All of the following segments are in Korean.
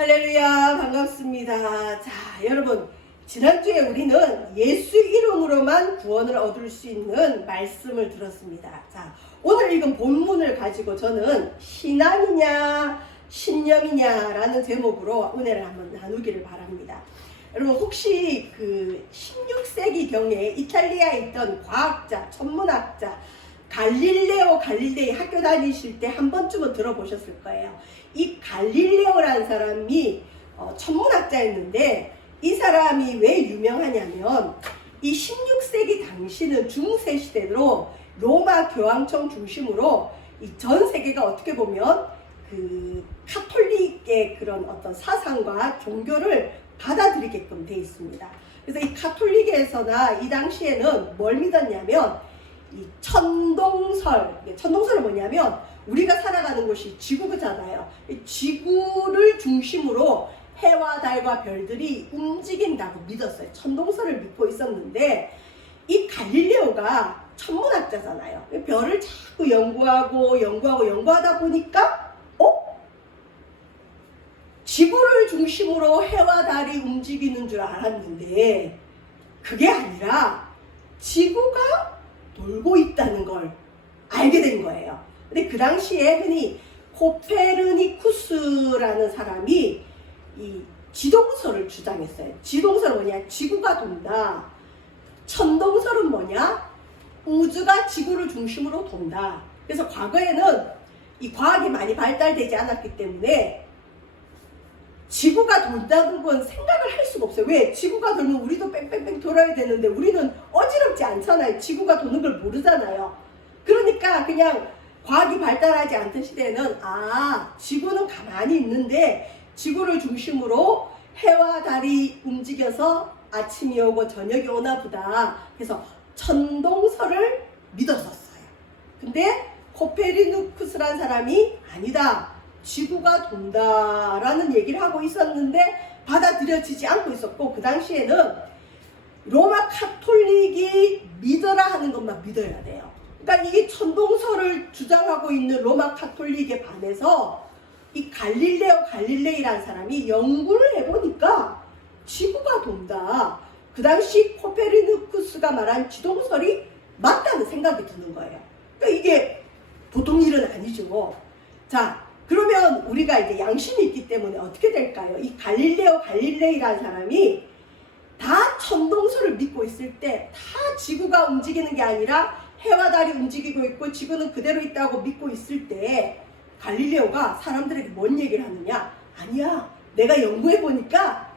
할렐루야, 반갑습니다. 자, 여러분, 지난주에 우리는 예수 이름으로만 구원을 얻을 수 있는 말씀을 들었습니다. 자, 오늘 읽은 본문을 가지고 저는 신앙이냐 신념이냐라는 제목으로 은혜를 한번 나누기를 바랍니다. 여러분, 혹시 그 16세기 경에 이탈리아에 있던 과학자, 천문학자 갈릴레오 갈릴레이 학교 다니실 때 한 번쯤은 들어보셨을 거예요. 이 갈릴레오라는 사람이 천문학자였는데, 이 사람이 왜 유명하냐면 이 16세기 당시는 중세 시대로 로마 교황청 중심으로 이 전 세계가 어떻게 보면 그 카톨릭의 그런 어떤 사상과 종교를 받아들이게끔 돼 있습니다. 그래서 이 카톨릭에서나 이 당시에는 뭘 믿었냐면 이 천동설은 뭐냐면 우리가 살아가는 곳이 지구잖아요. 지구를 중심으로 해와 달과 별들이 움직인다고 믿었어요. 천동설을 믿고 있었는데, 이 갈릴레오가 천문학자잖아요. 별을 자꾸 연구하다 보니까 지구를 중심으로 해와 달이 움직이는 줄 알았는데 그게 아니라 지구가 돌고 있다는 걸 알게 된 거예요. 근데 그 당시에 흔히 코페르니쿠스라는 사람이 이 지동설을 주장했어요. 지동설은 뭐냐? 지구가 돈다. 천동설은 뭐냐? 우주가 지구를 중심으로 돈다. 그래서 과거에는 이 과학이 많이 발달되지 않았기 때문에 지구가 돈다는 건 생각을 할 수가 없어요. 왜? 지구가 돌면 우리도 뺑뺑뺑 돌아야 되는데 우리는 어지럽지 않잖아요. 지구가 도는 걸 모르잖아요. 그러니까 그냥 과학이 발달하지 않던 시대에는 지구는 가만히 있는데 지구를 중심으로 해와 달이 움직여서 아침이 오고 저녁이 오나 보다. 그래서 천동설을 믿었었어요. 근데 코페르니쿠스라는 사람이 아니다, 지구가 돈다라는 얘기를 하고 있었는데 받아들여지지 않고 있었고, 그 당시에는 로마 카톨릭이 믿어라 하는 것만 믿어야 돼요. 그러니까 이게 천동설을 주장하고 있는 로마 카톨릭에 반해서 이 갈릴레이라는 사람이 연구를 해보니까 지구가 돈다. 그 당시 코페르니쿠스가 말한 지동설이 맞다는 생각이 드는 거예요. 그러니까 이게 보통 일은 아니죠. 자, 그러면 우리가 이제 양심이 있기 때문에 어떻게 될까요? 이 갈릴레이라는 사람이 다 천동설을 믿고 있을 때 다 지구가 움직이는 게 아니라 해와 달이 움직이고 있고 지구는 그대로 있다고 믿고 있을 때 갈릴레오가 사람들에게 뭔 얘기를 하느냐? 아니야, 내가 연구해보니까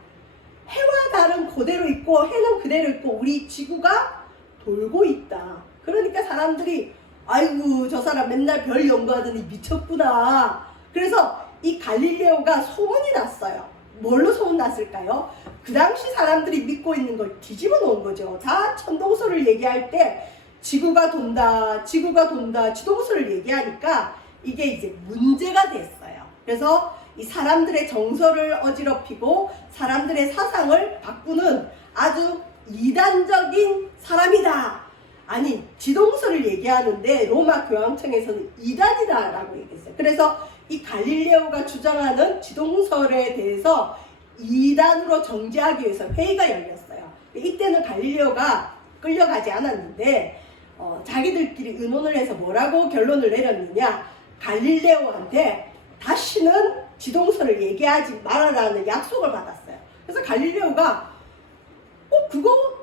해와 달은 그대로 있고 해는 그대로 있고 우리 지구가 돌고 있다. 그러니까 사람들이 아이고, 저 사람 맨날 별 연구하더니 미쳤구나. 그래서 이 갈릴레오가 소문이 났어요. 뭘로 소문났을까요? 그 당시 사람들이 믿고 있는 걸 뒤집어 놓은 거죠. 다 천동설을 얘기할 때 지구가 돈다, 지동설을 얘기하니까 이게 이제 문제가 됐어요. 그래서 이 사람들의 정서를 어지럽히고 사람들의 사상을 바꾸는 아주 이단적인 사람이다. 아니, 지동설을 얘기하는데 로마 교황청에서는 이단이다라고 얘기했어요. 그래서 이 갈릴레오가 주장하는 지동설에 대해서 이단으로 정죄하기 위해서 회의가 열렸어요. 이때는 갈릴레오가 끌려가지 않았는데 자기들끼리 의논을 해서 뭐라고 결론을 내렸느냐? 갈릴레오한테 다시는 지동설을 얘기하지 말아라는 약속을 받았어요. 그래서 갈릴레오가 그거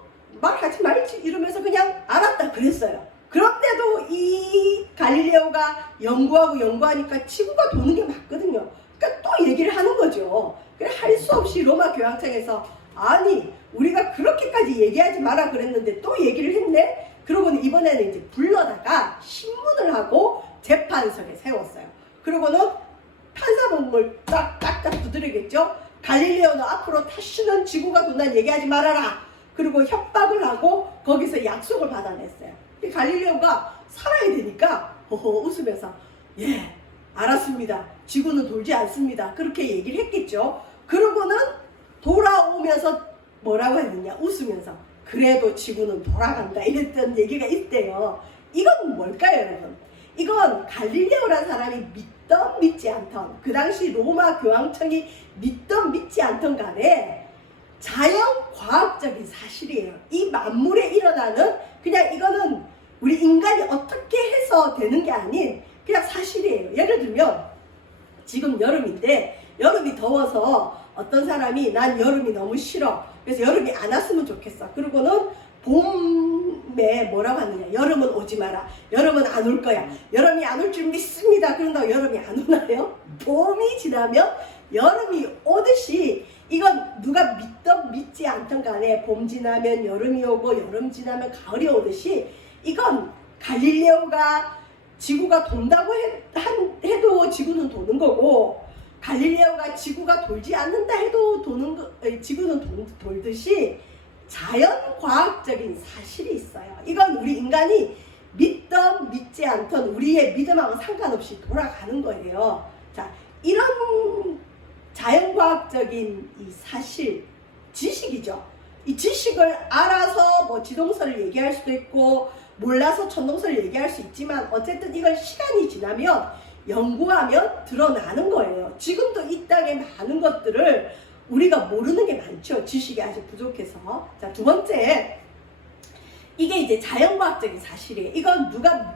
말하지 말지 이러면서 그냥 알았다 그랬어요. 그런데도 이 갈릴레오가 연구하니까 지구가 도는 게 맞거든요. 그러니까 또 얘기를 하는 거죠. 그래, 할 수 없이 로마 교황청에서 아니, 우리가 그렇게까지 얘기하지 마라 그랬는데 또 얘기를 했네? 그러고는 이번에는 이제 불러다가 신문을 하고 재판석에 세웠어요. 그러고는 판사봉을 딱딱딱 두드리겠죠. 갈릴레오는 앞으로 다시는 지구가 돈다는 얘기하지 말아라. 그리고 협박을 하고 거기서 약속을 받아냈어요. 갈릴레오가 살아야 되니까 웃으면서 예, 알았습니다. 지구는 돌지 않습니다. 그렇게 얘기를 했겠죠. 그러고는 돌아오면서 뭐라고 했느냐? 웃으면서 그래도 지구는 돌아간다 이랬던 얘기가 있대요. 이건 뭘까요, 여러분? 이건 갈릴레오라는 사람이 믿던 믿지 않던, 그 당시 로마 교황청이 믿던 믿지 않던 간에 자연과학적인 사실이에요. 이 만물에 일어나는, 그냥 이거는 우리 인간이 어떻게 해서 되는 게 아닌 그냥 사실이에요. 예를 들면 지금 여름인데 여름이 더워서 어떤 사람이 난 여름이 너무 싫어, 그래서 여름이 안 왔으면 좋겠어. 그리고는 봄에 뭐라고 하느냐, 여름은 오지 마라, 여름은 안 올 거야, 여름이 안 올 줄 믿습니다. 그런다고 여름이 안 오나요? 봄이 지나면 여름이 오듯이, 이건 누가 믿던 믿지 않던 간에 봄 지나면 여름이 오고 여름 지나면 가을이 오듯이, 이건 갈릴레오가 지구가 돈다고 해도 지구는 도는 거고, 갈릴레오가 지구가 돌지 않는다 해도 지구는 돌듯이 자연과학적인 사실이 있어요. 이건 우리 인간이 믿던 믿지 않던 우리의 믿음하고 상관없이 돌아가는 거예요. 자, 이런 자연과학적인 이 사실, 지식이죠. 이 지식을 알아서 뭐 지동설을 얘기할 수도 있고 몰라서 천동설을 얘기할 수 있지만, 어쨌든 이걸 시간이 지나면 연구하면 드러나는 거예요. 지금도 이 땅에 많은 것들을 우리가 모르는 게 많죠. 지식이 아직 부족해서. 자, 두 번째, 이게 이제 자연과학적인 사실이에요. 이건 누가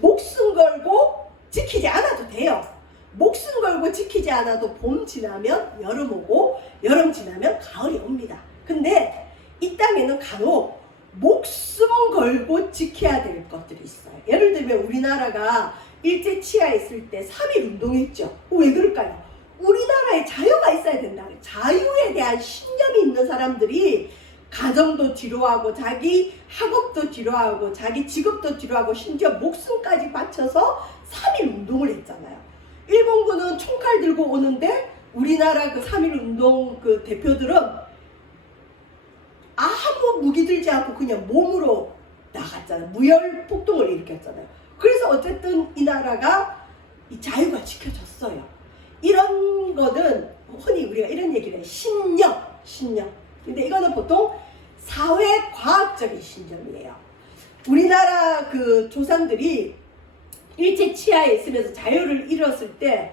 목숨 걸고 지키지 않아도 돼요. 목숨 걸고 지키지 않아도 봄 지나면 여름 오고 여름 지나면 가을이 옵니다. 근데 이 땅에는 간혹 목숨 걸고 지켜야 될 것들이 있어요. 예를 들면 우리나라가 일제 치하에 있을 때 3.1 운동했죠. 왜 그럴까요? 우리나라에 자유가 있어야 된다. 자유에 대한 신념이 있는 사람들이 가정도 뒤로하고 자기 학업도 뒤로하고 자기 직업도 뒤로하고 심지어 목숨까지 바쳐서 3.1 운동을 했잖아요. 일본군은 총칼 들고 오는데 우리나라 그 3.1 운동 그 대표들은 아무 무기 들지 않고 그냥 몸으로 나갔잖아요. 무혈 폭동을 일으켰잖아요. 그래서 어쨌든 이 나라가 이 자유가 지켜졌어요. 이런 거는 흔히 우리가 이런 얘기를 해요. 신념. 근데 이거는 보통 사회과학적인 신념이에요. 우리나라 그 조상들이 일제 치하에 있으면서 자유를 잃었을 때,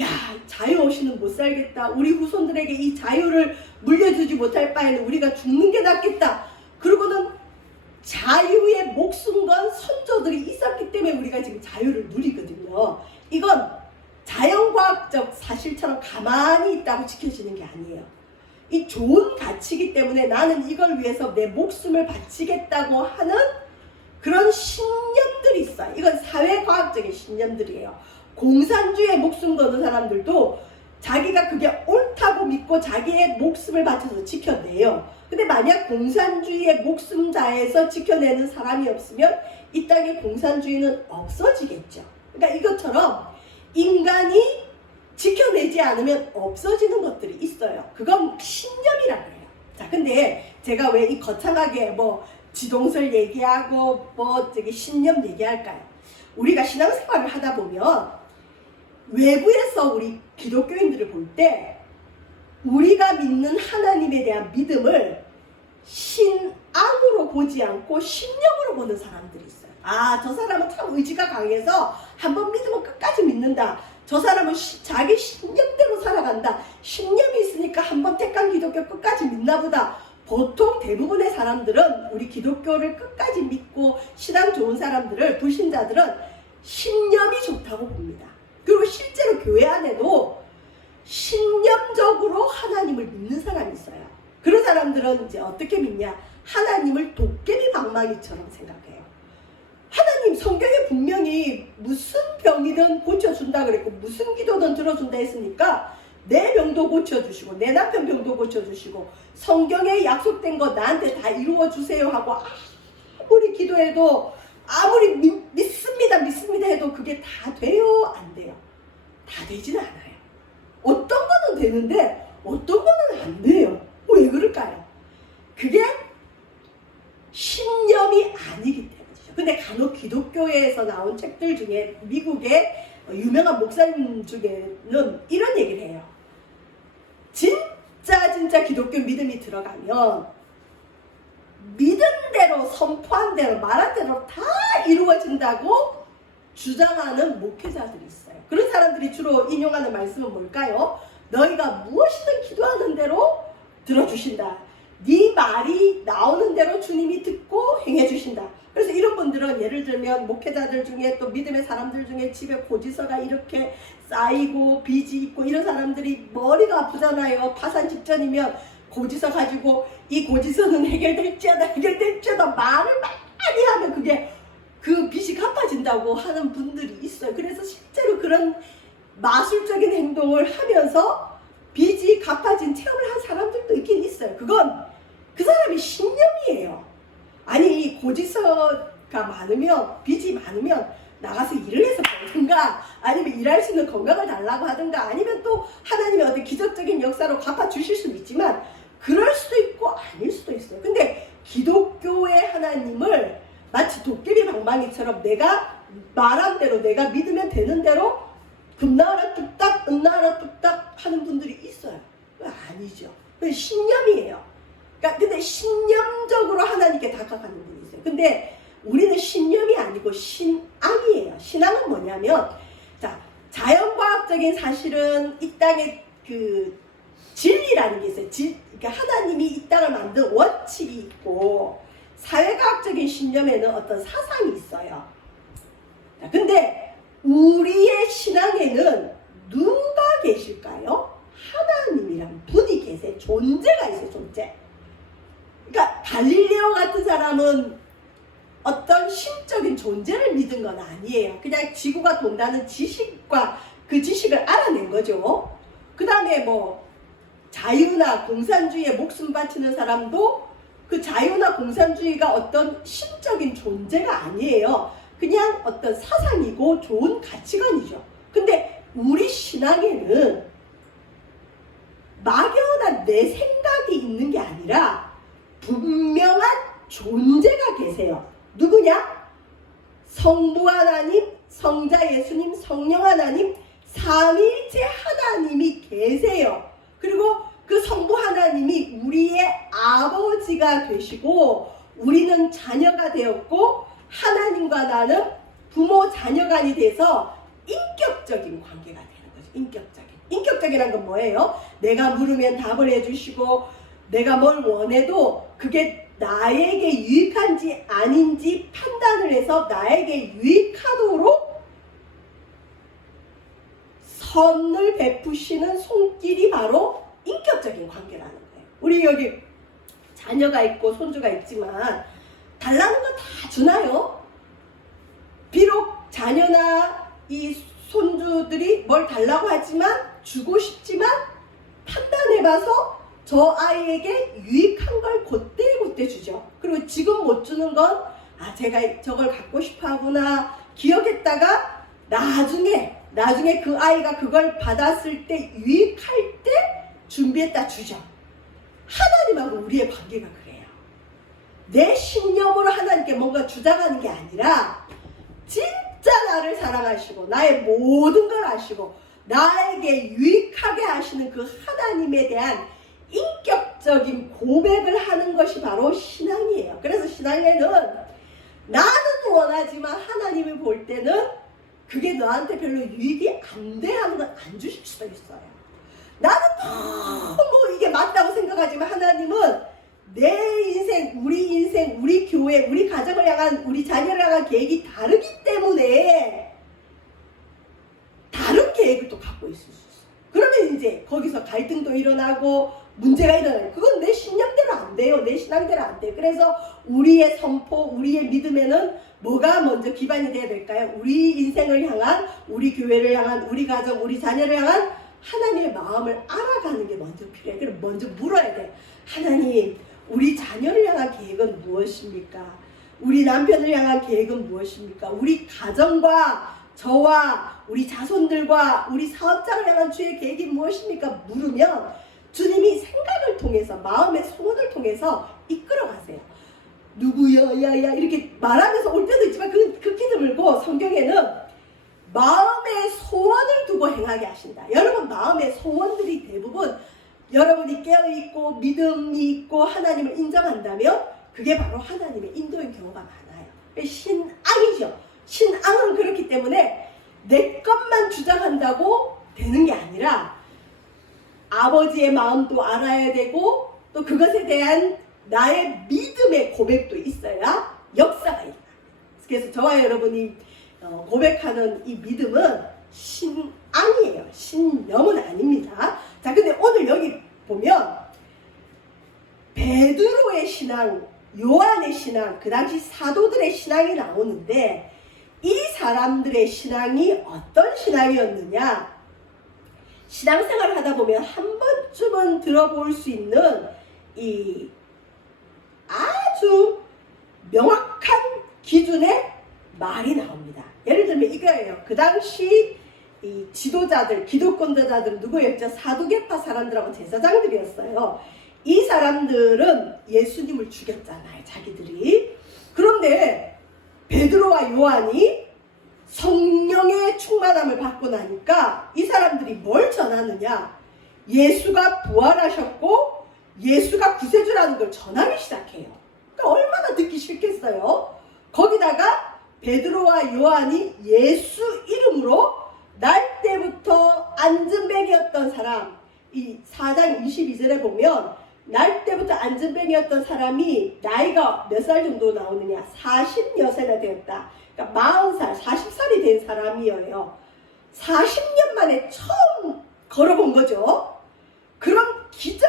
야, 자유 없이는 못 살겠다. 우리 후손들에게 이 자유를 물려주지 못할 바에는 우리가 죽는 게 낫겠다. 그러고는 자유의 목숨 건 선조들이 있었기 때문에 우리가 지금 자유를 누리거든요. 이건 자연과학적 사실처럼 가만히 있다고 지켜지는 게 아니에요. 이 좋은 가치이기 때문에 나는 이걸 위해서 내 목숨을 바치겠다고 하는 그런 신념들이 있어요. 이건 사회과학적인 신념들이에요. 공산주의에 목숨 거는 사람들도 자기가 그게 옳다고 믿고 자기의 목숨을 바쳐서 지켜내요. 근데 만약 공산주의의 목숨 다해서 지켜내는 사람이 없으면 이 땅에 공산주의는 없어지겠죠. 그러니까 이것처럼 인간이 지켜내지 않으면 없어지는 것들이 있어요. 그건 신념이라고 해요. 자, 근데 제가 왜 이 거창하게 뭐 지동설 얘기하고 뭐 저기 신념 얘기할까요? 우리가 신앙생활을 하다 보면 외부에서 우리 기독교인들을 볼 때 우리가 믿는 하나님에 대한 믿음을 신앙으로 보지 않고 신념으로 보는 사람들이 있어요. 아, 저 사람은 참 의지가 강해서 한번 믿으면 끝까지 믿는다. 저 사람은 자기 신념대로 살아간다. 신념이 있으니까 한번 택한 기독교 끝까지 믿나 보다. 보통 대부분의 사람들은 우리 기독교를 끝까지 믿고 신앙 좋은 사람들을, 불신자들은 신념이 좋다고 봅니다. 그리고 실제로 교회 안에도 신념적으로 하나님을 믿는 사람이 있어요. 그런 사람들은 이제 어떻게 믿냐? 하나님을 도깨비 방망이처럼 생각해요. 하나님 성경에 분명히 무슨 병이든 고쳐준다 그랬고 무슨 기도든 들어준다 했으니까 내 병도 고쳐주시고 내 남편 병도 고쳐주시고 성경에 약속된 거 나한테 다 이루어주세요 하고 아무리 기도해도 아무리 믿습니다 해도 그게 다 돼요? 안 돼요? 다 되지는 않아요. 어떤 거는 되는데 어떤 거는 안 돼요. 왜 그럴까요? 그게 신념이 아니기 때문이죠. 근데 간혹 기독교에서 나온 책들 중에 미국의 유명한 목사님 중에는 이런 얘기를 해요. 진짜 기독교 믿음이 들어가면 믿은 대로 선포한 대로 말한 대로 다 이루어진다고 주장하는 목회자들이 있어요. 그런 사람들이 주로 인용하는 말씀은 뭘까요? 너희가 무엇이든 기도하는 대로 들어주신다. 네 말이 나오는 대로 주님이 듣고 행해주신다. 그래서 이런 분들은 예를 들면 목회자들 중에 또 믿음의 사람들 중에 집에 고지서가 이렇게 쌓이고 빚이 있고 이런 사람들이 머리가 아프잖아요. 파산 직전이면 고지서 가지고 이 고지서는 해결될지어다 말을 많이 하면 그게 그 빚이 갚아진다고 하는 분들이 있어요. 그래서 실제로 그런 마술적인 행동을 하면서 빚이 갚아진 체험을 한 사람들도 있긴 있어요. 그건 그 사람이 신념이에요. 아니 고지서가 많으면 빚이 많으면 나가서 일을 해서 벌든가 아니면 일할 수 있는 건강을 달라고 하든가 아니면 또 하나님의 어떤 기적적인 역사로 갚아주실 수는 있지만 그럴 수도 있고 아닐 수도 있어요. 근데 기독교의 하나님을 마치 도깨비 방망이처럼 내가 말한 대로 내가 믿으면 되는 대로 금나라 뚝딱 은나라 뚝딱 하는 분들이 있어요. 아니죠. 신념이에요. 그러니까 근데 신념적으로 하나님께 다가가는 분이 있어요. 근데 우리는 신념이 아니고 신앙이에요. 신앙은 뭐냐면 자 자연과학적인 사실은 이 땅에 그 진리라는 게 있어요. 그러니까 하나님이 이 땅을 만든 원칙이 있고 사회과학적인 신념에는 어떤 사상이 있어요. 근데 우리의 신앙에는 누가 계실까요? 하나님이란 분이 계세요. 존재가 있어요. 존재. 그러니까 갈릴레오 같은 사람은 어떤 신적인 존재를 믿은 건 아니에요. 그냥 지구가 돈다는 지식과 그 지식을 알아낸 거죠. 그 다음에 뭐 자유나 공산주의에 목숨 바치는 사람도 그 자유나 공산주의가 어떤 신적인 존재가 아니에요. 그냥 어떤 사상이고 좋은 가치관이죠. 근데 우리 신앙에는 막연한 내 생각이 있는 게 아니라 분명한 존재가 계세요. 누구냐? 성부 하나님, 성자 예수님, 성령 하나님, 삼위일체 하나님이 계세요. 그리고 그 성부 하나님이 우리의 아버지가 되시고 우리는 자녀가 되었고 하나님과 나는 부모 자녀간이 돼서 인격적인 관계가 되는 거죠. 인격적인. 인격적이란 건 뭐예요? 내가 물으면 답을 해주시고 내가 뭘 원해도 그게 나에게 유익한지 아닌지 판단을 해서 나에게 유익하도록 선을 베푸시는 손길이 바로 인격적인 관계라는 거예요. 우리 여기 자녀가 있고 손주가 있지만 달라는 건 다 주나요? 비록 자녀나 이 손주들이 뭘 달라고 하지만 주고 싶지만 판단해봐서 저 아이에게 유익한 걸 그때 주죠. 그리고 지금 못 주는 건 제가 저걸 갖고 싶어 하구나 기억했다가 나중에 그 아이가 그걸 받았을 때 유익할 때 준비했다 주죠. 하나님하고 우리의 관계가 그래요. 내 신념으로 하나님께 뭔가 주장하는 게 아니라 진짜 나를 사랑하시고 나의 모든 걸 아시고 나에게 유익하게 하시는 그 하나님에 대한 인격적인 고백을 하는 것이 바로 신앙이에요. 그래서 신앙에는 나는 원하지만 하나님이 볼 때는 그게 너한테 별로 유익이 안 돼 하는 건 안 주실 수도 있어요. 나는 너무 이게 맞다고 생각하지만 하나님은 내 인생, 우리 교회, 우리 가정을 향한, 우리 자녀를 향한 계획이 다르기 때문에 다른 계획을 또 갖고 있을 수 있어요. 그러면 이제 거기서 갈등도 일어나고 문제가 일어나요. 그건 내 신념대로 안 돼요. 내 신앙대로 안 돼요. 그래서 우리의 선포, 우리의 믿음에는 뭐가 먼저 기반이 돼야 될까요? 우리 인생을 향한, 우리 교회를 향한, 우리 가정, 우리 자녀를 향한 하나님의 마음을 알아가는 게 먼저 필요해요. 그럼 먼저 물어야 돼요. 하나님, 우리 자녀를 향한 계획은 무엇입니까? 우리 남편을 향한 계획은 무엇입니까? 우리 가정과 저와 우리 자손들과 우리 사업장을 향한 주의 계획이 무엇입니까? 물으면 주님이 생각을 통해서 마음의 소원을 통해서 이끌어가세요. 누구야 이렇게 말하면서 올 때도 있지만 극히 드물고 성경에는 마음의 소원을 두고 행하게 하신다. 여러분 마음의 소원들이 대부분 여러분이 깨어있고 믿음이 있고 하나님을 인정한다면 그게 바로 하나님의 인도인 경우가 많아요. 신앙이죠. 신앙은 그렇기 때문에 내 것만 주장한다고 되는 게 아니라 아버지의 마음도 알아야 되고 또 그것에 대한 나의 믿음의 고백도 있어야 역사가 일어납니다. 그래서 저와 여러분이 고백하는 이 믿음은 신앙이에요. 신념은 아닙니다. 자, 근데 오늘 여기 보면 베드로의 신앙, 요한의 신앙, 그 당시 사도들의 신앙이 나오는데 이 사람들의 신앙이 어떤 신앙이었느냐? 신앙생활을 하다 보면 한 번쯤은 들어볼 수 있는 이 아주 명확한 기준의 말이 나옵니다. 예를 들면 이거예요. 그 당시 이 지도자들, 기독권자들 누구였죠? 사두개파 사람들하고 제사장들이었어요. 이 사람들은 예수님을 죽였잖아요, 자기들이. 그런데 베드로와 요한이 성령의 충만함을 받고 나니까 이 사람들이 뭘 전하느냐? 예수가 부활하셨고 예수가 구세주라는 걸 전하기 시작해요. 그러니까 얼마나 듣기 싫겠어요? 거기다가 베드로와 요한이 예수 이름으로 날 때부터 안전뱅이였던 사람, 이 4장 22절에 보면 날 때부터 안전뱅이였던 사람이 나이가 몇 살 정도 나오느냐? 40여 세나 되었다. 그러니까 40살, 40살이 된 사람이에요. 40년 만에 처음 걸어본 거죠. 그런 기적을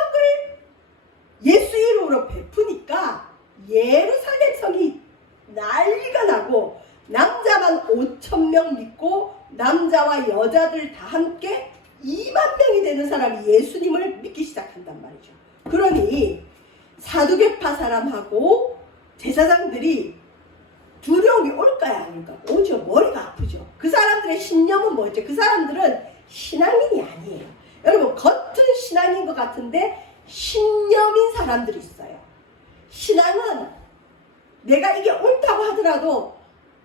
예수 이름으로 베푸니까 예루살렘 성이 난리가 나고 남자만 5,000명 믿고 남자와 여자들 다 함께 2만 명이 되는 사람이 예수님을 믿기 시작한단 말이죠. 그러니 사두개파 사람하고 제사장들이 두려움이 올까야 안 올까? 오죠. 머리가 아프죠. 그 사람들의 신념은 뭐죠? 그 사람들은 신앙인이 아니에요. 여러분, 겉은 신앙인 것 같은데 신념인 사람들이 있어요. 신앙은 내가 이게 옳다고 하더라도,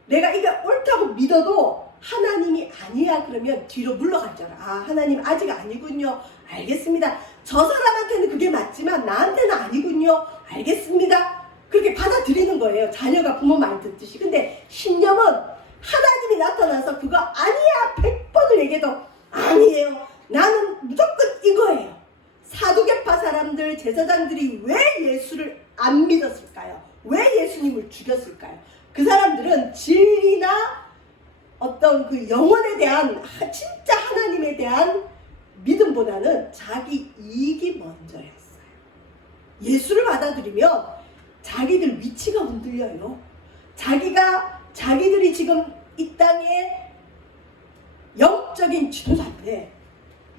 내가 이게 옳다고 믿어도 하나님이 아니야 그러면 뒤로 물러갔잖아. 아, 하나님 아직 아니군요. 알겠습니다. 저 사람한테는 그게 맞지만 나한테는 아니군요. 알겠습니다. 그렇게 받아들이는 거예요. 자녀가 부모 말 듣듯이. 근데 신념은 하나님이 나타나서 그거 아니야 100번을 얘기해도 아니에요. 나는 무조건 이거예요. 사두개파 사람들, 제사장들이 왜 예수를 안 믿었을까요? 왜 예수님을 죽였을까요? 그 사람들은 진리나 어떤 그 영혼에 대한, 진짜 하나님에 대한 믿음보다는 자기 이익이 먼저였어요. 예수를 받아들이면 자기들 위치가 흔들려요. 자기들이 지금 이 땅에 영적인 지도자인데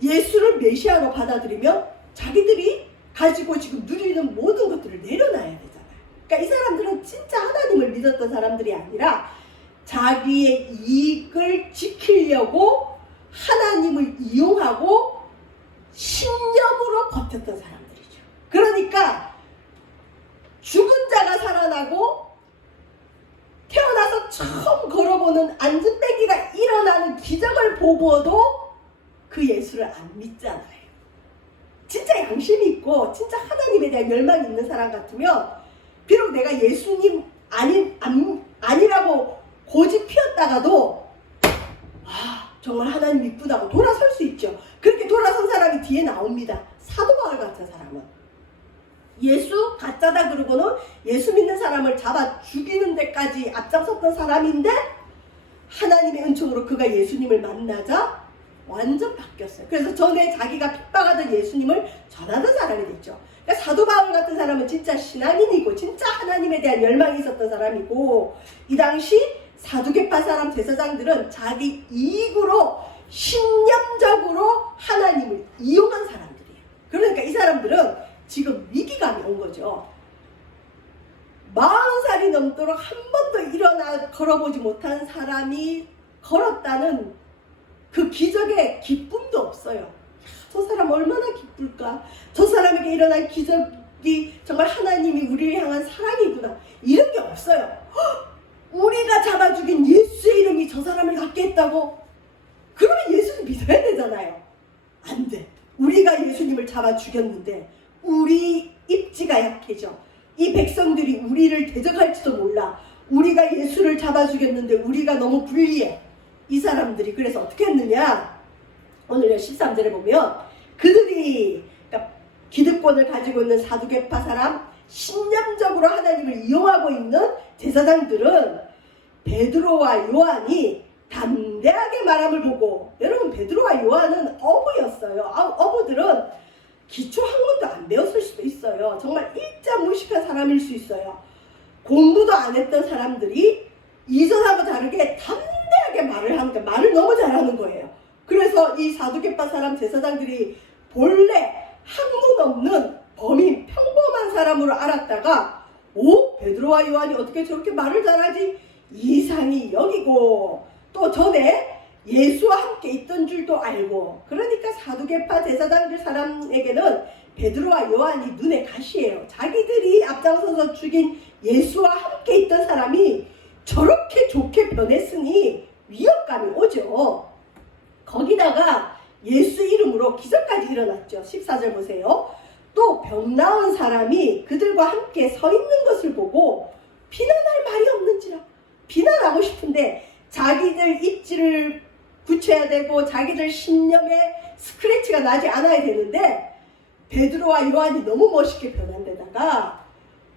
예수를 메시아로 받아들이면 자기들이 가지고 지금 누리는 모든 것들을 내려놔야 되잖아요. 그러니까 이 사람들은 진짜 하나님을 믿었던 사람들이 아니라 자기의 이익을 지키려고 하나님을 이용하고 신념으로 버텼던 사람들이죠. 그러니까 죽은 자가 살아나고 태어나서 처음 걸어보는 안전뱅이가 일어나는 기적을 보고도 그 예수를 안 믿잖아요. 진짜 양심이 있고 진짜 하나님에 대한 열망이 있는 사람 같으면 비록 내가 예수님 아니라고 고집 피웠다가도 정말 하나님 믿구나고 돌아설 수 있죠. 그렇게 돌아선 사람이 뒤에 나옵니다. 사도 바울 같은 사람은 예수 가짜다 그러고는 예수 믿는 사람을 잡아 죽이는 데까지 앞장섰던 사람인데 하나님의 은총으로 그가 예수님을 만나자 완전 바뀌었어요. 그래서 전에 자기가 핍박하던 예수님을 전하던 사람이 됐죠. 그러니까 사도 바울 같은 사람은 진짜 신앙인이고 진짜 하나님에 대한 열망이 있었던 사람이고, 이 당시 사두개파 사람 제사장들은 자기 이익으로 신념적으로 하나님을 이용한 사람들이에요. 그러니까 이 사람들은 지금 위기감이 온 거죠. 40살이 넘도록 한 번도 일어나 걸어보지 못한 사람이 걸었다는 그 기적에 기쁨도 없어요. 저 사람 얼마나 기쁠까? 저 사람에게 일어난 기적이 정말 하나님이 우리를 향한 사랑이구나. 이런 게 없어요. 우리가 잡아 죽인 예수의 이름이 저 사람을 갖게 했다고? 그러면 예수를 믿어야 되잖아요. 안 돼. 우리가 예수님을 잡아 죽였는데 우리 입지가 약해져. 이 백성들이 우리를 대적할지도 몰라. 우리가 예수를 잡아 죽였는데 우리가 너무 불리해. 이 사람들이 그래서 어떻게 했느냐? 오늘 13절에 보면 그들이 그러니까 기득권을 가지고 있는 사두개파 사람, 신념적으로 하나님을 이용하고 있는 제사장들은 베드로와 요한이 담대하게 말함을 보고, 여러분 베드로와 요한은 어부였어요. 어부들은 기초 학문도 안 배웠을 수도 있어요. 정말 일자무식한 사람일 수 있어요. 공부도 안 했던 사람들이 이전하고 다르게 담대하게 말을 하니까 말을 너무 잘하는 거예요. 그래서 이 사두개파 사람 제사장들이 본래 학문 없는 범인, 평범한 사람으로 알았다가 베드로와 요한이 어떻게 저렇게 말을 잘하지? 이상이 여기고, 또 전에 예수와 함께 있던 줄도 알고, 그러니까 사두개파 제사장들 사람에게는 베드로와 요한이 눈에 가시예요. 자기들이 앞장서서 죽인 예수와 함께 있던 사람이 저렇게 좋게 변했으니 위협감이 오죠. 거기다가 예수 이름으로 기적까지 일어났죠. 14절 보세요. 또 병 나은 사람이 그들과 함께 서 있는 것을 보고 비난할 말이 없는지라. 비난하고 싶은데 자기들 입지를 붙여야 되고 자기들 신념에 스크래치가 나지 않아야 되는데, 베드로와 요한이 너무 멋있게 변한 데다가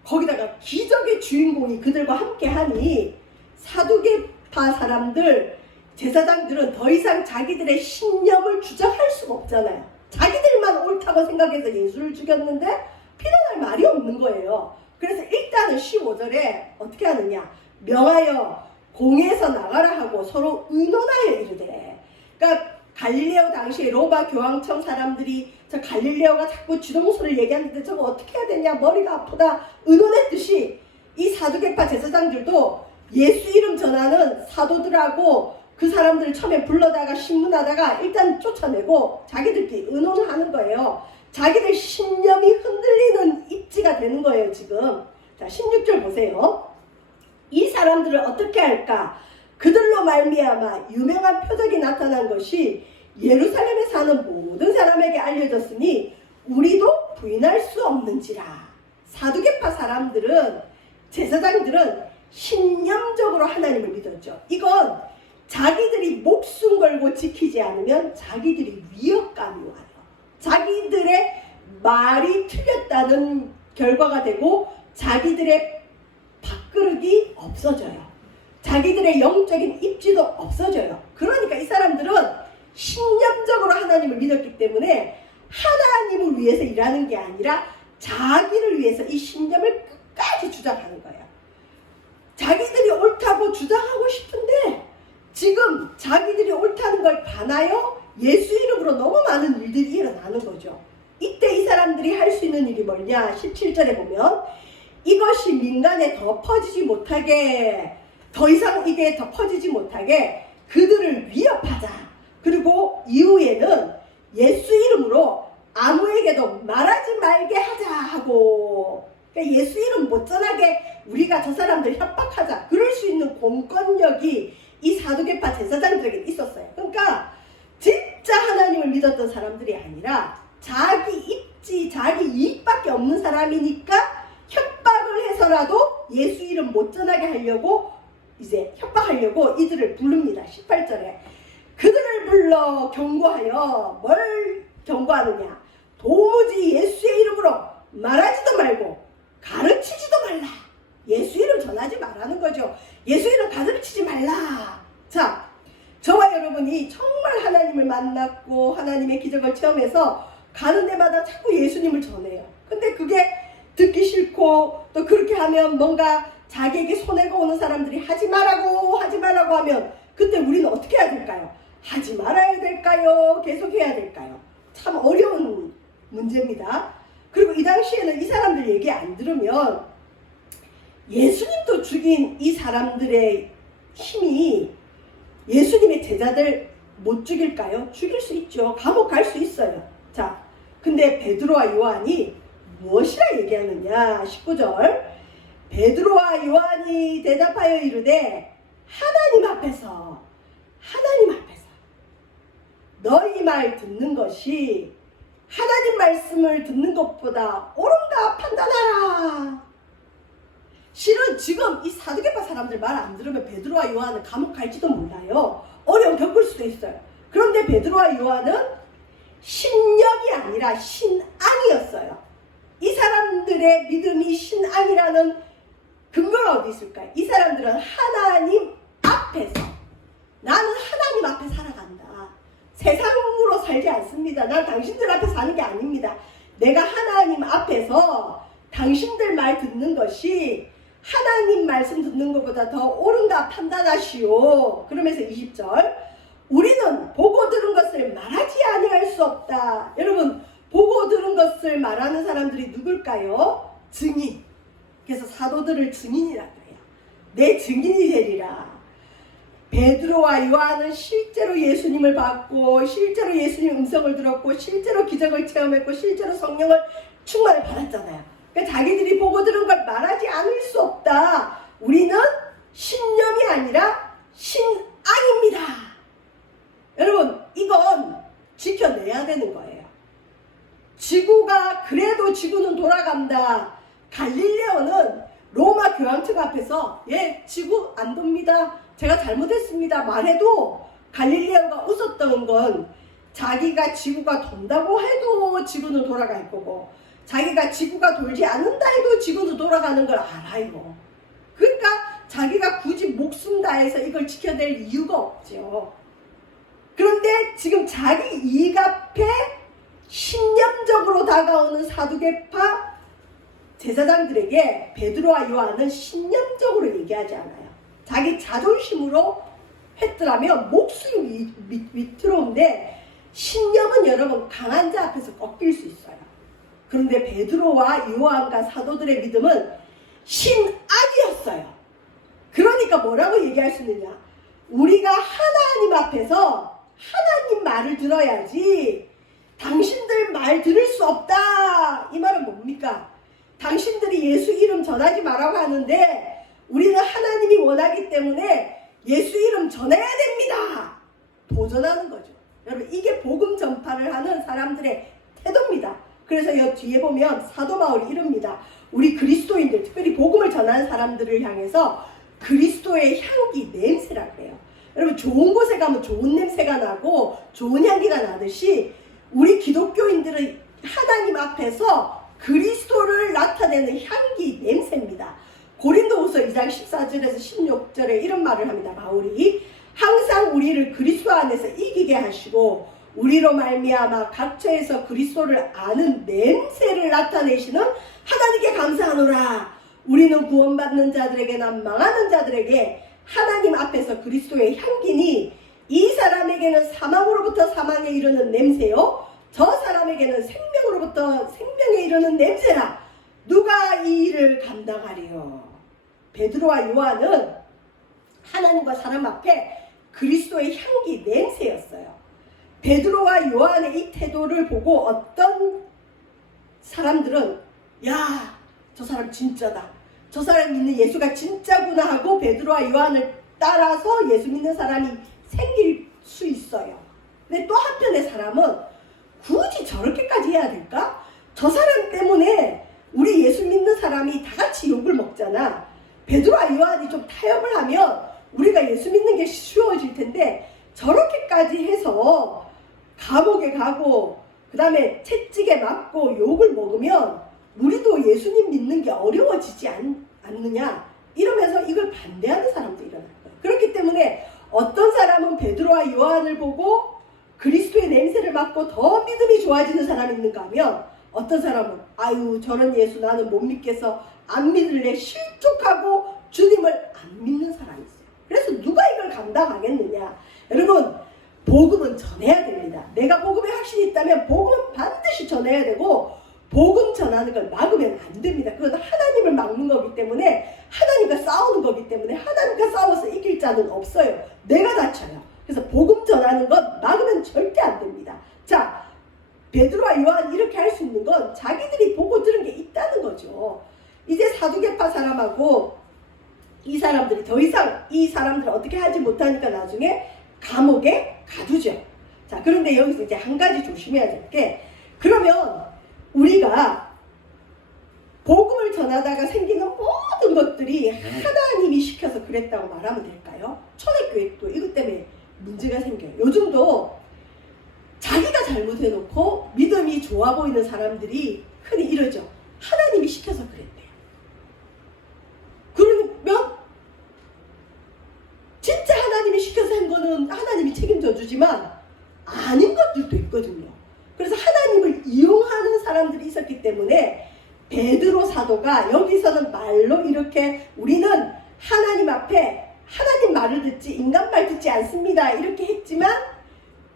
거기다가 기적의 주인공이 그들과 함께 하니 사두개파 사람들, 제사장들은 더 이상 자기들의 신념을 주장할 수가 없잖아요. 자기들만 옳다고 생각해서 예수를 죽였는데 비난할 말이 없는 거예요. 그래서 일단은 15절에 어떻게 하느냐, 명하여 공에서 나가라 하고 서로 의논하여 이르되. 그러니까 갈릴레오 당시에 로마 교황청 사람들이 저 갈릴레오가 자꾸 지동소를 얘기하는데 저거 어떻게 해야 되냐, 머리가 아프다 의논했듯이 이 사두개파 제사장들도 예수 이름 전하는 사도들하고 그 사람들을 처음에 불러다가 신문하다가 일단 쫓아내고 자기들끼리 의논을 하는 거예요. 자기들 신념이 흔들리는 입지가 되는 거예요 지금. 자 16절 보세요. 이 사람들을 어떻게 할까? 그들로 말미암아 유명한 표적이 나타난 것이 예루살렘에 사는 모든 사람에게 알려졌으니 우리도 부인할 수 없는지라. 사두개파 사람들은, 제사장들은 신념적으로 하나님을 믿었죠. 이건 자기들이 목숨 걸고 지키지 않으면 자기들이 위협감이 와요. 자기들의 말이 틀렸다는 결과가 되고 자기들의 밥그릇이 없어져요. 자기들의 영적인 입지도 없어져요. 그러니까 이 사람들은 신념적으로 하나님을 믿었기 때문에 하나님을 위해서 일하는 게 아니라 자기를 위해서 이 신념을 끝까지 주장하는 거예요. 자기들이 옳다고 주장하고 싶은데 지금 자기들이 옳다는 걸 반하여 예수 이름으로 너무 많은 일들이 일어나는 거죠. 이때 이 사람들이 할 수 있는 일이 뭐냐? 17절에 보면 이것이 민간에 더 퍼지지 못하게, 더 이상 이게 더 퍼지지 못하게 그들을 위협하자. 그리고 이후에는 예수 이름으로 아무에게도 말하지 말게 하자 하고, 그러니까 예수 이름 못 전하게 우리가 저 사람들 협박하자. 그럴 수 있는 공권력이 이 사두개파 제사장들에게 있었어요. 그러니까 진짜 하나님을 믿었던 사람들이 아니라 자기 입지, 자기 이익밖에 없는 사람이니까 협박을 해서라도 예수 이름 못 전하게 하려고 이제 협박하려고 이들을 부릅니다. 18절에 그들을 불러 경고하여, 뭘 경고하느냐? 도무지 예수의 이름으로 말하지도 말고 가르치지도 말라. 예수 이름 전하지 말라는 거죠. 예수 이름 가르치지 말라. 자, 저와 여러분이 정말 하나님을 만났고 하나님의 기적을 체험해서 가는 데마다 자꾸 예수님을 전해요. 근데 그게 듣기 싫고 또 그렇게 하면 뭔가 자기에게 손해가 오는 사람들이 하지 말라고 하면 그때 우리는 어떻게 해야 될까요? 하지 말아야 될까요? 계속 해야 될까요? 참 어려운 문제입니다. 그리고 이 당시에는 이 사람들 얘기 안 들으면 예수님도 죽인 이 사람들의 힘이 예수님의 제자들 못 죽일까요? 죽일 수 있죠. 감옥 갈 수 있어요. 자, 근데 베드로와 요한이 무엇이라 얘기하느냐? 19절 베드로와 요한이 대답하여 이르되 하나님 앞에서 너희 말 듣는 것이 하나님 말씀을 듣는 것보다 옳은가 판단하라. 실은 지금 이 사두개파 사람들 말 안 들으면 베드로와 요한은 감옥 갈지도 몰라요. 어려움 겪을 수도 있어요. 그런데 베드로와 요한은 신령이 아니라 신앙이었어요. 이 사람들의 믿음이 신앙이라는 근거가 어디 있을까요? 이 사람들은 하나님 앞에서, 나는 하나님 앞에 살아간다. 세상으로 살지 않습니다. 난 당신들 앞에 사는 게 아닙니다. 내가 하나님 앞에서 당신들 말 듣는 것이 하나님 말씀 듣는 것보다 더 옳은가 판단하시오. 그러면서 20절, 우리는 보고 들은 것을 말하지 아니할 수 없다. 여러분, 보고 들은 것을 말하는 사람들이 누굴까요? 증인. 그래서 사도들을 증인이라 그래요. 내 증인이 되리라. 베드로와 요한은 실제로 예수님을 봤고, 실제로 예수님 음성을 들었고, 실제로 기적을 체험했고, 실제로 성령을 충만을 받았잖아요. 그러니까 자기들이 보고 들은 걸 말하지 않을 수 없다. 우리는 신념이 아니라 신앙입니다. 여러분, 이건 지켜내야 되는 거예요. 지구가, 그래도 지구는 돌아간다. 갈릴레오는 로마 교황 측 앞에서 지구 안 돕니다. 제가 잘못했습니다. 말해도 갈릴레오가 웃었던 건 자기가 지구가 돈다고 해도 지구는 돌아갈 거고, 자기가 지구가 돌지 않는다 해도 지구는 돌아가는 걸 알아요. 그러니까 자기가 굳이 목숨 다해서 이걸 지켜낼 이유가 없죠. 그런데 지금 자기 이익 앞에 신념적으로 다가오는 사두개파 제사장들에게 베드로와 요한은 신념적으로 얘기하지 않아요. 자기 자존심으로 했더라면 목숨이 위태로운데, 신념은 여러분 강한 자 앞에서 꺾일 수 있어요. 그런데 베드로와 요한과 사도들의 믿음은 신악이었어요. 그러니까 뭐라고 얘기할 수 있느냐? 우리가 하나님 앞에서 하나님 말을 들어야지 당신들 말 들을 수 없다. 이 말은 뭡니까? 당신들이 예수 이름 전하지 말라고 하는데 우리는 하나님이 원하기 때문에 예수 이름 전해야 됩니다. 도전하는 거죠. 여러분, 이게 복음 전파를 하는 사람들의 태도입니다. 그래서 이 뒤에 보면 사도 바울이 이럽니다. 우리 그리스도인들, 특별히 복음을 전하는 사람들을 향해서 그리스도의 향기, 냄새라 그래요. 여러분, 좋은 곳에 가면 좋은 냄새가 나고 좋은 향기가 나듯이 우리 기독교인들은 하나님 앞에서 그리스도를 나타내는 향기, 냄새입니다. 고린도후서 2장 14절에서 16절에 이런 말을 합니다. 바울이 항상 우리를 그리스도 안에서 이기게 하시고 우리로 말미암아 각처에서 그리스도를 아는 냄새를 나타내시는 하나님께 감사하노라. 우리는 구원받는 자들에게나 망하는 자들에게 하나님 앞에서 그리스도의 향기니 이 사람에게는 사망으로부터 사망에 이르는 냄새요, 저 사람에게는 생명으로부터 생명에 이르는 냄새라. 누가 이 일을 감당하리요? 베드로와 요한은 하나님과 사람 앞에 그리스도의 향기, 냄새였어요. 베드로와 요한의 이 태도를 보고 어떤 사람들은 야, 저 사람 진짜다, 저 사람 믿는 예수가 진짜구나 하고 베드로와 요한을 따라서 예수 믿는 사람이 생길 수 있어요. 근데 또 한편의 사람은 굳이 저렇게까지 해야 될까? 저 사람 때문에 우리 예수 믿는 사람이 다 같이 욕을 먹잖아. 베드로와 요한이 좀 타협을 하면 우리가 예수 믿는 게 쉬워질 텐데 저렇게까지 해서 감옥에 가고 그 다음에 채찍에 맞고 욕을 먹으면 우리도 예수님 믿는 게 어려워지지 않느냐, 이러면서 이걸 반대하는 사람도 일어날 거예요. 그렇기 때문에 어떤 사람은 베드로와 요한을 보고 그리스도의 냄새를 맡고 더 믿음이 좋아지는 사람이 있는가 하면 어떤 사람은 아유, 저런 예수 나는 못 믿겠어, 안 믿을래, 실족하고 주님을 안 믿는 사람이 있어요. 그래서 누가 이걸 감당하겠느냐? 여러분, 복음은 전해야 됩니다. 내가 복음에 확신이 있다면 복음은 반드시 전해야 되고, 복음 전하는 걸 막으면 안 됩니다. 그건 하나님을 막는 거기 때문에, 하나님과 싸우는 거기 때문에, 하나님과 싸워서 이길 자는 없어요. 내가 다쳐요. 그래서 복음 전하는 건 막으면 절대 안 됩니다. 자, 베드로와 요한이 이렇게 할 수 있는 건 자기들이 보고 들은 게 있다는 거죠. 이제 사두개파 사람하고 이 사람들이 더 이상 이 사람들을 어떻게 하지 못하니까 나중에 감옥에 가두죠. 자, 그런데 여기서 이제 한 가지 조심해야 될 게, 그러면 우리가 복음을 전하다가 생기는 모든 것들이 하나님이 시켜서 그랬다고 말하면 될까요? 초대교회도 이것 때문에 문제가 생겨요. 요즘도 자기가 잘못해놓고 믿음이 좋아 보이는 사람들이 흔히 이러죠. 하나님이 시켜서 그랬대요. 그러면 진짜 하나님이 시켜서 한 거는 하나님이 책임져 주지만 아닌 것들도 있거든요. 그래서 하나님을 이용하는 사람들이 있었기 때문에 베드로 사도가 여기서는 말로 이렇게 우리는 하나님 앞에 하나님 말을 듣지 인간 말 듣지 않습니다 이렇게 했지만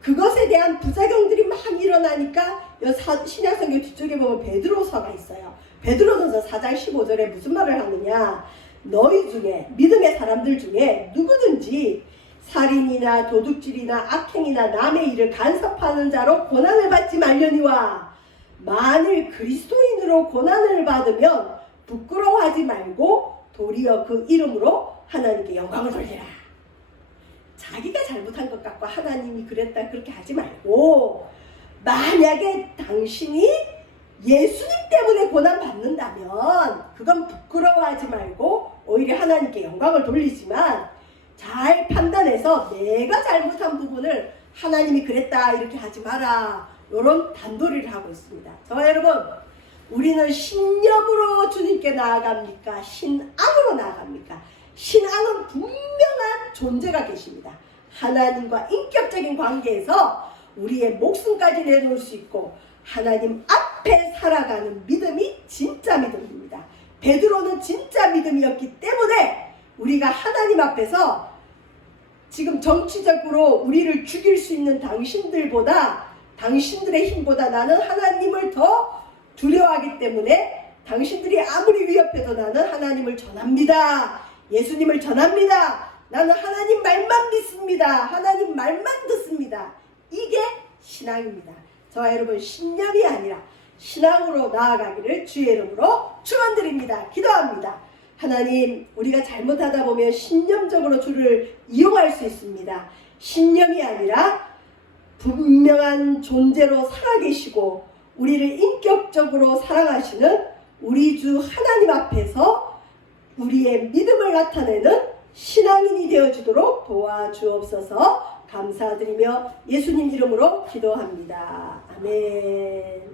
그것에 대한 부작용들이 막 일어나니까 신약성경 뒤쪽에 보면 베드로서가 있어요. 베드로전서 4장 15절에 무슨 말을 하느냐, 너희 중에 믿음의 사람들 중에 누구든지 살인이나 도둑질이나 악행이나 남의 일을 간섭하는 자로 고난을 받지 말려니와 만일 그리스도인으로 고난을 받으면 부끄러워하지 말고 도리어 그 이름으로 하나님께 영광을 돌리라. 자기가 잘못한 것 같고 하나님이 그랬다 그렇게 하지 말고 만약에 당신이 예수님 때문에 고난 받는다면 그건 부끄러워하지 말고 오히려 하나님께 영광을 돌리지만 잘 판단해서 내가 잘못한 부분을 하나님이 그랬다 이렇게 하지 마라. 이런 단도리를 하고 있습니다. 저와 여러분, 우리는 신념으로 주님께 나아갑니까? 신앙으로 나아갑니까? 신앙은 분명한 존재가 계십니다. 하나님과 인격적인 관계에서 우리의 목숨까지 내놓을 수 있고 하나님 앞에 살아가는 믿음이 진짜 믿음입니다. 베드로는 진짜 믿음이었기 때문에 우리가 하나님 앞에서 지금 정치적으로 우리를 죽일 수 있는 당신들의 힘보다 나는 하나님을 더 두려워하기 때문에 당신들이 아무리 위협해도 나는 하나님을 전합니다. 예수님을 전합니다. 나는 하나님 말만 믿습니다. 하나님 말만 듣습니다. 이게 신앙입니다. 저와 여러분, 신념이 아니라 신앙으로 나아가기를 주의 이름으로 축원드립니다. 기도합니다. 하나님, 우리가 잘못하다 보면 신념적으로 주를 이용할 수 있습니다. 신념이 아니라 분명한 존재로 살아계시고 우리를 인격적으로 사랑하시는 우리 주 하나님 앞에서 우리의 믿음을 나타내는 신앙인이 되어주도록 도와주옵소서. 감사드리며 예수님 이름으로 기도합니다. 아멘.